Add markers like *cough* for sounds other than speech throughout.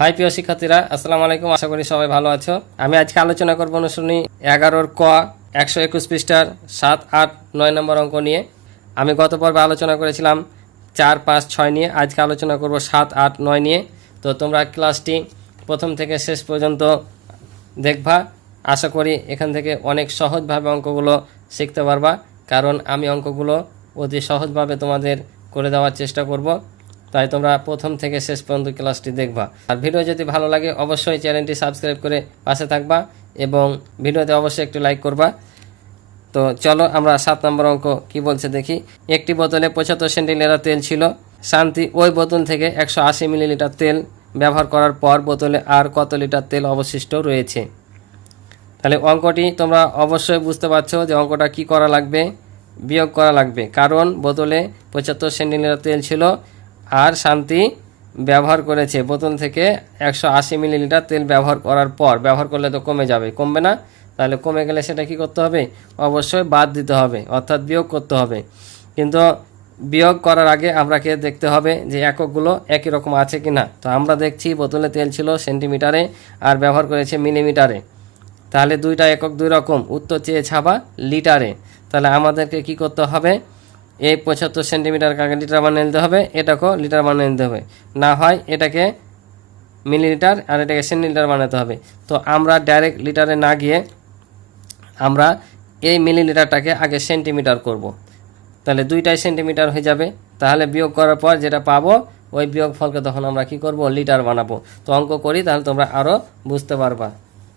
High প্রিয় শিক্ষার্থীরা, আসসালামু আলাইকুম। আশা করি সবাই ভালো আছো। আমি আজকে আলোচনা করব অনুশীলনী এগারোর ক, একশো একুশ পৃষ্ঠার সাত, আট, নয় নম্বর অঙ্ক নিয়ে। আমি গত পর্বে আলোচনা করেছিলাম চার, পাঁচ, ছয় নিয়ে। আজকে আলোচনা করব সাত, আট, নয় নিয়ে। তো তোমরা ক্লাসটি প্রথম থেকে শেষ পর্যন্ত দেখবা। আশা করি এখান থেকে অনেক সহজভাবে অঙ্কগুলো শিখতে পারবা, কারণ আমি অঙ্কগুলো অতি সহজভাবে তোমাদের করে দেওয়ার চেষ্টা করব। তাই তোমরা প্রথম থেকে শেষ পর্যন্ত ক্লাসটি দেখবা। আর ভিডিও যদি ভালো লাগে, অবশ্যই চ্যানেলটি সাবস্ক্রাইব করে পাশে থাকবা এবং ভিডিওতে অবশ্যই একটু লাইক করবা। তো চলো আমরা সাত নম্বর অঙ্ক কি বলছে দেখি। একটি বোতলে পঁচাত্তর সেন্টিলিটার তেল ছিল। শান্তি, ওই বোতল থেকে একশো আশি মিলিলিটার তেল ব্যবহার করার পর বোতলে আর কত লিটার তেল অবশিষ্ট রয়েছে? তাহলে অঙ্কটি তোমরা অবশ্যই বুঝতে পারছ যে অঙ্কটা কি করা লাগবে, বিয়োগ করা লাগবে। কারণ বোতলে পঁচাত্তর সেন্টিলিটার তেল ছিল আর শান্তি ব্যবহার করেছে। বোতল থেকে একশো আশি মিলিলিটার তেল ব্যবহার করার পর, ব্যবহার করলে তো কমে যাবে। কমবে না? তাহলে কমে গেলে সেটা কি করতে হবে? অবশ্যই বাদ দিতে হবে, অর্থাৎ বিয়োগ করতে হবে। কিন্তু বিয়োগ করার আগে আমরাকে দেখতে হবে যে এককগুলো একই রকম আছে কি না তো আমরা দেখছি বোতলে তেল ছিল সেন্টিমিটারে আর ব্যবহার করেছে মিলিমিটারে। তাহলে দুইটা একক দুই রকম। উত্তর চেয়ে ছাপা লিটারে। তাহলে আমাদেরকে কি করতে হবে? এই পঁচাত্তর সেন্টিমিটার কাকে লিটার বানিয়ে নিতে হবে? এটাকেও লিটার বানিয়ে নিতে হবে। না হয় এটাকে মিলিলিটার আর এটাকে সেন্টিলিটার বানাতে হবে। তো আমরা ডাইরেক্ট লিটারে না গিয়ে আমরা এই মিলিলিটারটাকে আগে সেন্টিমিটার করব। তাহলে দুইটাই সেন্টিমিটার হয়ে যাবে। তাহলে বিয়োগ করার পর যেটা পাবো, ওই বিয়োগ ফলকে তখন আমরা কি করব? লিটার বানাবো। তো অঙ্ক করি, তাহলে তোমরা আরও বুঝতে পারবা।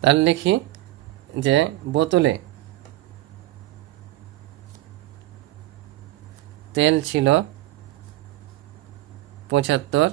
তাহলে লিখি যে বোতলে তেল ছিল পঁচাত্তর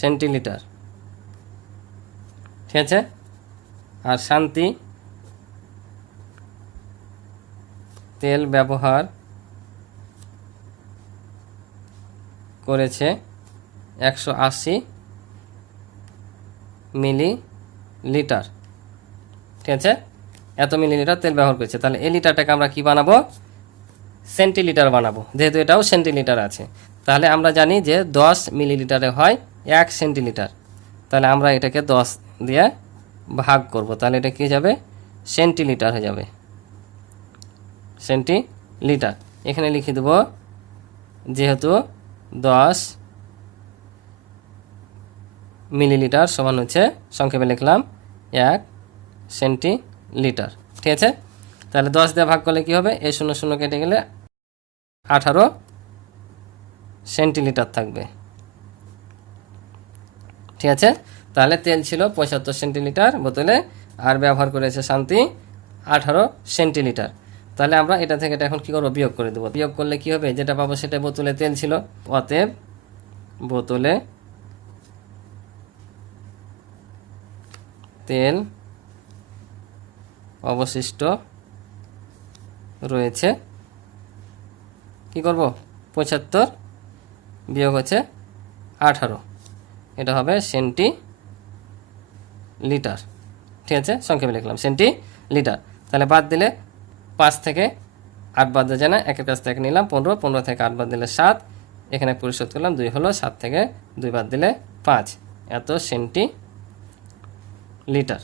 সেন্টিলিটার। ঠিক আছে? আর শান্তি। তেল ব্যবহার করেছে একশো আশি মিলি লিটার ঠিক আছে? এত মিলিলিটার তেল ব্যবহার করেছে। তাহলে এই লিটারটাকে আমরা কি বানাবো? সেন্টিলিটার বানাবো। যেহেতু এটাও সেন্টিলিটার আছে। তাহলে আমরা জানি যে দশ মিলিলিটারে হয় এক সেন্টিলিটার। তাহলে আমরা এটাকে দশ দিয়ে ভাগ করব। তাহলে এটা কি যাবে? সেন্টিলিটার হয়ে যাবে। সেন্টিলিটার। এখানে লিখে দেব, যেহেতু দশ মিলিলিটার সমান হচ্ছে, সংক্ষেপে লিখলাম, এক সেন্টিলিটার। ঠিক আছে? তাহলে দশ দিয়ে ভাগ করলে কি হবে? এই শূন্য শূন্য কেটে গেলে আঠারো সেন্টিলিটার থাকবে। ঠিক আছে? তাহলে তেল ছিল পঁচাত্তর সেন্টিলিটার বোতলে, আর ব্যবহার করেছে শান্তি আঠারো সেন্টিলিটার। তাহলে আমরা এটা থেকে এটা এখন কী করব? বিয়োগ করে দেবো। বিয়োগ করলে কি হবে? যেটা পাবো সেটা বোতলে তেল ছিল। অতএব বোতলে তেল অবশিষ্ট রয়েছে। কি করব? পঁচাত্তর বিয়োগ হচ্ছে আঠারো। এটা হবে সেন্টি লিটার ঠিক আছে? সংক্ষেপে লিখলাম সেন্টি লিটার তাহলে বাদ দিলে পাঁচ থেকে আট বাদ যায় না। একের কাছ থেকে নিলাম পনেরো পনেরো থেকে আট বাদ দিলে সাত। এখানে পরিশোধ করলাম, দুই হলো সাত থেকে দুই বাদ দিলে পাঁচ। এত সেন্টি লিটার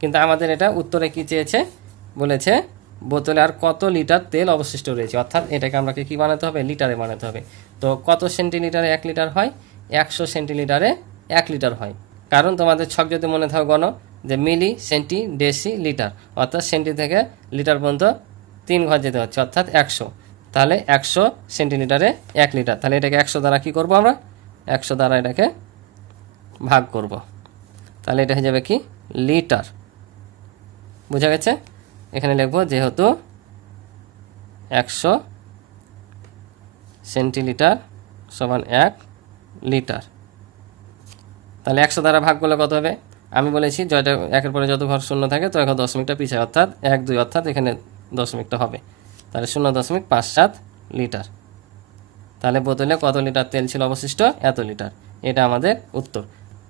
কিন্তু আমাদের এটা উত্তরে কি চেয়েছে? বলেছে বোতলে আর কত লিটার তেল অবশিষ্ট রয়েছে? অর্থাৎ এটাকে আমাকে কি বানাতে হবে? লিটারে বানাতে হবে। তো কত সেন্টিলিটারে এক লিটার হয়? একশো সেন্টিলিটারে এক লিটার হয়। কারণ তোমাদের ছক যদি মনে থাকো গণ, যে মিলি সেন্টি ডেসি লিটার, অর্থাৎ সেন্টি থেকে লিটার পর্যন্ত তিন ঘর যেতে হচ্ছে, অর্থাৎ একশো। তাহলে একশো সেন্টিলিটারে এক লিটার। তাহলে এটাকে একশো দ্বারা কি করব আমরা? একশো দ্বারা এটাকে ভাগ করব। তাহলে এটা হয়ে যাবে কি? লিটার। বোঝা গেছে? এখানে লিখব যেহেতু একশো সেন্টিলিটার সমান এক লিটার। তাহলে একশো দ্বারা ভাগ করলে কত হবে? আমি বলেছি জয়টা একের পরে যত ঘর শূন্য থাকে, তো এখন দশমিকটা পিছায় অর্থাৎ এক, দুই, অর্থাৎ এখানে দশমিকটা হবে। তাহলে শূন্য দশমিক পাঁচ সাত লিটার। তাহলে বোতলে কত লিটার তেল ছিল অবশিষ্ট? এত লিটার। এটা আমাদের উত্তর।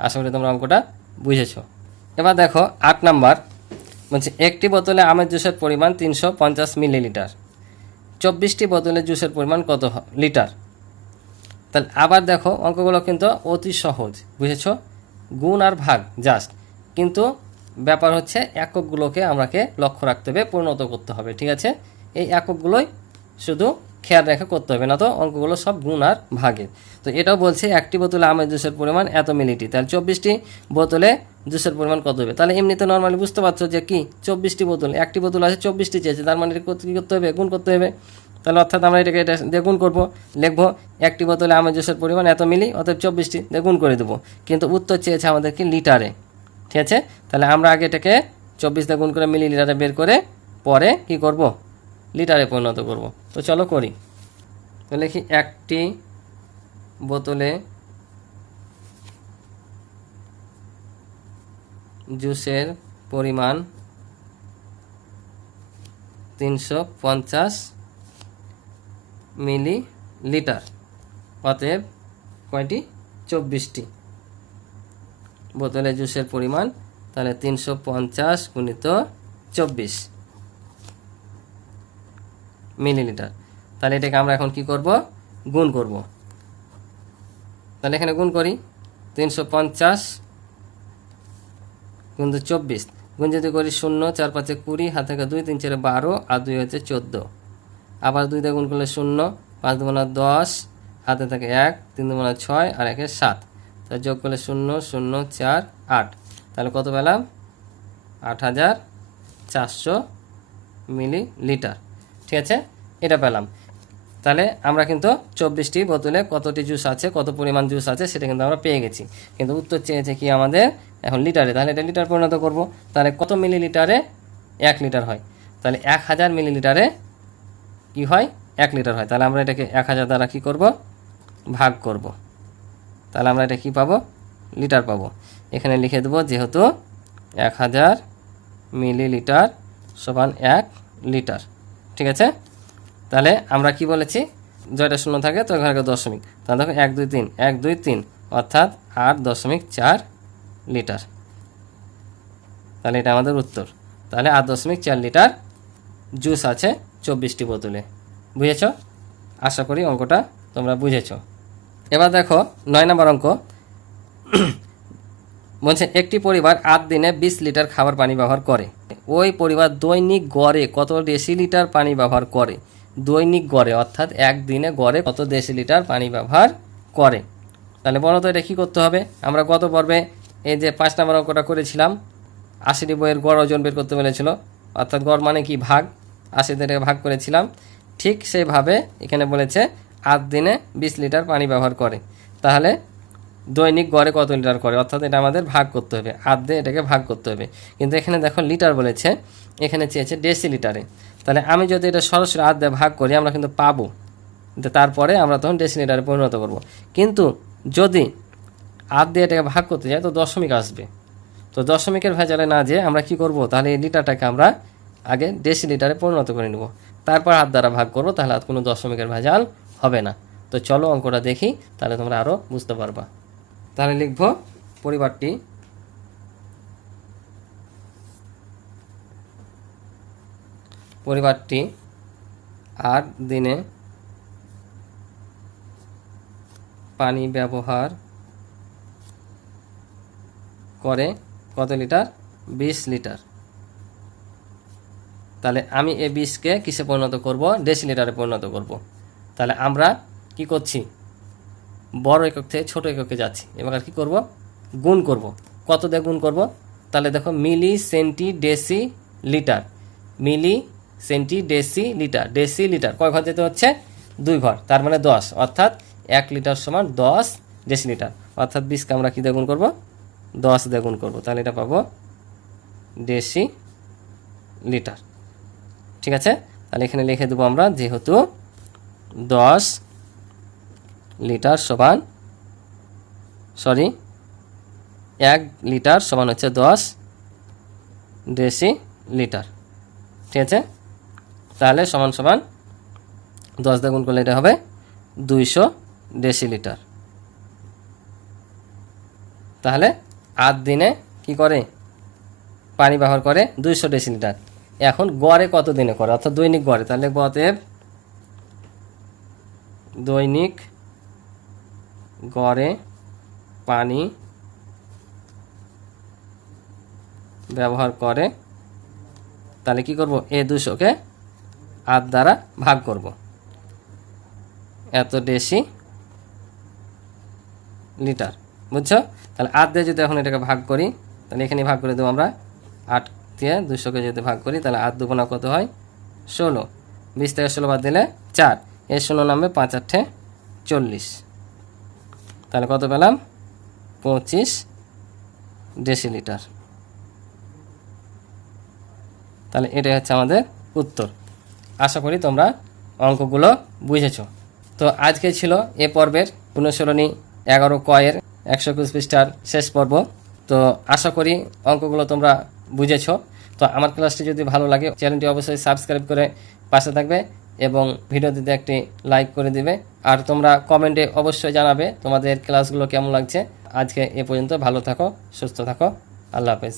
আশা করি তোমরা অঙ্কটা বুঝেছ। এবার দেখো আট নাম্বার। বলছে, একটি বোতলে আমের জুসের পরিমাণ তিনশো পঞ্চাশ মিলিলিটার। চব্বিশটি বোতলে জুসের পরিমাণ কত লিটার? তাহলে আবার দেখো, অঙ্কগুলো কিন্তু অতি সহজ, বুঝেছ? গুণ আর ভাগ জাস্ট কিন্তু ব্যাপার হচ্ছে এককগুলোকে আমাকে লক্ষ্য রাখতে হবে, পরিণত করতে হবে, ঠিক আছে? এই এককগুলোই শুধু খেয়াল রেখে করতে হবে, না তো? অঙ্কগুলো সব গুণ আর ভাগের। তো এটাও বলছে একটি বোতলে আমের জুসের পরিমাণ এত মিলিটি তাহলে চব্বিশটি বোতলে জুসের পরিমাণ কত হবে? তাহলে এমনিতে নর্মালি বুঝতে পারছ যে কি? চব্বিশটি বোতল। একটি বোতল আছে চব্বিশটি চেয়েছে, তার মানে কী করতে হবে? গুণ করতে হবে। তাহলে অর্থাৎ আমরা এটাকে এটা গুণ করব, লিখব, একটি বোতলে আমের জুসের পরিমাণ এত মিলি অর্থাৎ চব্বিশটি দিয়ে করে দেবো। কিন্তু উত্তর চেয়েছে আমাদেরকে লিটারে। ঠিক আছে? তাহলে আমরা আগে এটাকে চব্বিশ দিয়ে গুণ করে মিলি লিটারে বের করে পরে কি করব? লিটারে পরিণত করব। তো চলো করি। তো লিখি একটি বোতলে জুসের পরিমাণ তিনশো পঞ্চাশ মিলি লিটার অতএব কয়টি? চব্বিশটি। বোতলে জুসের পরিমাণ তাহলে তিনশো পঞ্চাশ গুণিত চব্বিশ। মিলিলিটার তাহলে এটাকে আমরা এখন কি করব? গুণ করব। তাহলে এখানে গুণ করি তিনশো পঞ্চাশ গুণ চব্বিশ। গুণ যদি করি শূন্য, চার পাঁচে কুড়ি, হাত থেকে দুই, তিন চারে বারো, আর দুই হচ্ছে চোদ্দ। আবার দুই দিয়ে গুণ করলে শূন্য, পাঁচ দুগুণা দশ, হাতে থাকে এক, তিন দুগুণা ছয়, আর একে সাত। তা যোগ করলে শূন্য শূন্য, চার, আট। তাহলে কত পেলাম? আট হাজার চারশো মিলি লিটার। ঠিক আছে? এটা পেলাম। তাহলে আমরা কিন্তু চব্বিশটি বোতলে কতটি জুস আছে, কত পরিমাণ জুস আছে সেটা কিন্তু আমরা পেয়ে গেছি। কিন্তু উত্তর চেয়েছে কি আমাদের এখন লিটারে। তাহলে এটা লিটার পরিণত করব। তাহলে কত মিলি লিটারে এক লিটার হয়? তাহলে এক হাজার মিলি লিটারে কি হয়? এক লিটার হয়। তাহলে আমরা এটাকে এক হাজার দ্বারা কী করব? ভাগ করব। তাহলে আমরা এটা কী পাবো? লিটার পাবো। এখানে লিখে দেবো যেহেতু এক হাজার মিলিলিটার সমান এক লিটার। ঠিক আছে? তাহলে আমরা কি বলেছি? জয়টা শূন্য থাকে, তো এখানে দশমিক। তাহলে দেখো এক, দুই, তিন, এক, দুই, তিন, অর্থাৎ আট দশমিক চার লিটার। তাহলে এটা আমাদের উত্তর। তাহলে আট দশমিক চার লিটার জুস আছে চব্বিশটি বোতলে। বুঝেছ? আশা করি অঙ্কটা তোমরা বুঝেছ। এবার দেখো নয় নম্বর অঙ্ক। *clears throat* বলছে, একটি পরিবার আট দিনে বিশ লিটার খাবার পানি ব্যবহার করে। ওই পরিবার দৈনিক গড়ে কত ডেসি লিটার পানি ব্যবহার করে? দৈনিক গড়ে, অর্থাৎ একদিনে গড়ে কত ডেসিলিটার পানি ব্যবহার করে। তাহলে বলো তো এটা কী করতে হবে? আমরা গত পর্বে এই যে পাঁচ নম্বর অঙ্কটা করেছিলাম, আশিটি বইয়ের গড় ওজন বের করতে বলেছিল, অর্থাৎ গড় মানে কি? ভাগ। আশি থেকে ভাগ করেছিলাম। ঠিক সেইভাবে এখানে বলেছে আট দিনে বিশ লিটার পানি ব্যবহার করে। তাহলে দৈনিক গড়ে কত লিটার করে? অর্থাৎ এটা আমাদের ভাগ করতে হবে। আধ দিয়ে এটাকে ভাগ করতে হবে। কিন্তু এখানে দেখো লিটার বলেছে, এখানে চেয়েছে ডেসি লিটারে তাহলে আমি যদি এটা সরাসরি আট দিয়ে ভাগ করি, আমরা কিন্তু পাবো। তারপরে আমরা তখন ডেসি লিটারে পরিণত করব। কিন্তু যদি আট দিয়ে এটাকে ভাগ করতে যাই, তো দশমিক আসবে। তো দশমিকের ভেজালে না যে আমরা কি করব? তাহলে এই লিটারটাকে আমরা আগে ডেসি লিটারে পরিণত করে নেব। তারপর হাত দ্বারা ভাগ করব, তাহলে আর কোনো দশমিকের ভেজাল হবে না। তো চলো অঙ্কটা দেখি, তাহলে তোমরা আরও বুঝতে পারবা। তাহলে লিখব পরিবারটি পরিবারটি আট দিনে পানি ব্যবহার করে কত লিটার? বিশ লিটার। তাহলে আমি এই বিষকে কিসে পরিণত করব? ডেসিলিটারে পরিণত করব। তাহলে আমরা কি করছি? বড় একক থেকে ছোট এককে যাচ্ছি। এবার কি করব? গুণ করব। কত দিয়ে গুণ করব? তাহলে দেখো milli centi deci litre milli centi deci litre deci litre কয় ঘর যেতে হচ্ছে? দুই ঘর, তার মানে দশ। অর্থাৎ এক লিটার সমান দশ ডেসি লিটার অর্থাৎ বিষকে আমরা কী দিয়ে গুণ করব? দশ দিয়ে গুণ করব। তাহলে এটা পাবো ডেসি লিটার ঠিক আছে? তাহলে এখানে লিখে দেবো আমরা, যেহেতু দশ লিটার সমান, সরি, এক লিটার সমান হচ্ছে দশ ডেসি লিটার ঠিক আছে? তাহলে সমান সমান দশ দিয়ে গুণ করলে এটা হবে দুইশো ডেসি লিটার তাহলে আট দিনে কি করে? পানি ব্যবহার করে দুইশো ডেসিলিটার। এখন গড়ে কত দিনে করে? অর্থাৎ দৈনিক গড়ে। তাহলে অতএব দৈনিক গড়ে পানি ব্যবহার করে তাহলে কি করব? এ দুশোকে আট দ্বারা ভাগ করব। এত ডেসি লিটার, বুঝছ? তাহলে আট দিয়ে যদি এখন এটাকে ভাগ করি, তাহলে এখানে ভাগ করে দেবো আমরা আট দিয়ে দুশোকে যদি ভাগ করি, তাহলে আট দুগুণা কত হয়? ষোলো। বিশ থেকে ষোলো বাদ দিলে চার। এর ষোলো নামবে পাঁচ আটে চল্লিশ। তাহলে কত পেলাম? পঁচিশ ডেসিলিটার। তাহলে এটাই হচ্ছে আমাদের উত্তর। আশা করি তোমরা অঙ্কগুলো বুঝেছ। তো আজকে ছিল এ পর্বের অনুসরণী এগারো কয়ের একশো একুশ পৃষ্ঠার শেষ পর্ব। তো আশা করি অঙ্কগুলো তোমরা বুঝেছ। তো আমার ক্লাসটি যদি ভালো লাগে, চ্যানেলটি অবশ্যই সাবস্ক্রাইব করে পাশে থাকবে এবং ভিডিওটিতে একটি লাইক করে দিবে। আর তোমরা কমেন্টে অবশ্যই জানাবে তোমাদের ক্লাসগুলো কেমন লাগছে। আজকে এ পর্যন্ত ভালো থাকো, সুস্থ থাকো। আল্লাহ হাফেজ।